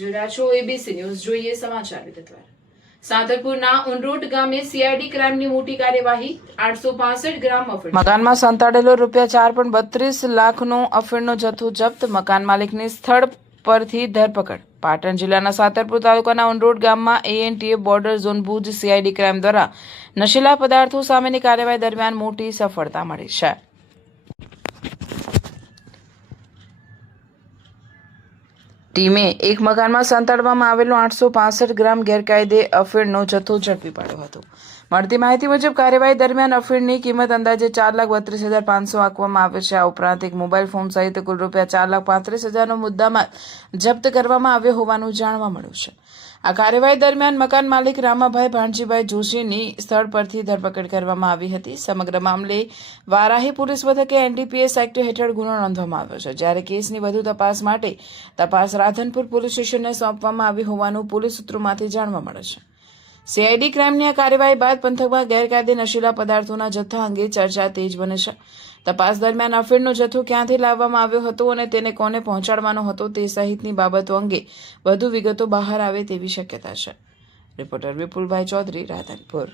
જોઈ રહ્યા છો એબીસી ન્યૂઝ. જોઈએ સમાચાર વિગતવાર. સાંતલપુરના ઉનરોટ ગામે સીઆઈડી ક્રાઇમની મોટી કાર્યવાહી. 865 ગ્રામ અફીણ. મકાનમાં સંતાડેલો ₹4.32 લાખનો અફીણનો જથ્થો જપ્ત. મકાન માલિકની સ્થળ પરથી ધરપકડ. પાટણ જિલ્લાના સાંતલપુર તાલુકાના ઉનરોટ ગામમાં ANTF border zone Bhuj CID crime દ્વારા નશીલા પદાર્થો સામેની કાર્યવાહી દરમિયાન મોટી સફળતા મળી છે. ટીમે એક મકાનમાં સંતાડવામાં આવેલો 865 ગ્રામ ગેરકાયદે અફીણનો જથ્થો ઝડપી પાડ્યો હતો. મળતી માહિતી મુજબ કાર્યવાહી દરમિયાન અફીણની કિંમત અંદાજે 4,32,500 આંકવામાં આવે છે. આ ઉપરાંત એક મોબાઈલ ફોન સહિત કુલ ₹4,35,000નો મુદ્દામાલ જપ્ત કરવામાં આવ્યો હોવાનું જાણવા મળ્યું છે. આ કાર્યવાહી દરમિયાન મકાન માલિક રામાભાઈ ભાણજીભાઈ જોશીની સ્થળ પરથી ધરપકડ કરવામાં આવી હતી. સમગ્ર મામલે વારાહી પોલીસ મથકે એનડીપીએસ એક્ટ હેઠળ ગુનો નોંધવામાં આવ્યો છે, જ્યારે કેસની વધુ તપાસ માટે તપાસ રાધનપુર પોલીસ સ્ટેશનને સોંપવામાં આવી હોવાનું પોલીસ સૂત્રોમાંથી જાણવા મળે છે. સીઆઈડી ક્રાઇમની આ કાર્યવાહી બાદ પંથકમાં ગેરકાયદે નશીલા પદાર્થોના જથ્થા અંગે ચર્ચા તેજ બને છે. તપાસ દરમિયાન અફીણનો જથ્થો ક્યાંથી લાવવામાં આવ્યો હતો અને તેને કોને પહોંચાડવાનો હતો તે સહિતની બાબતો અંગે વધુ વિગતો બહાર આવે તેવી શક્યતા છે. રિપોર્ટર વિપુલભાઈ ચૌધરી, રાધનપુર.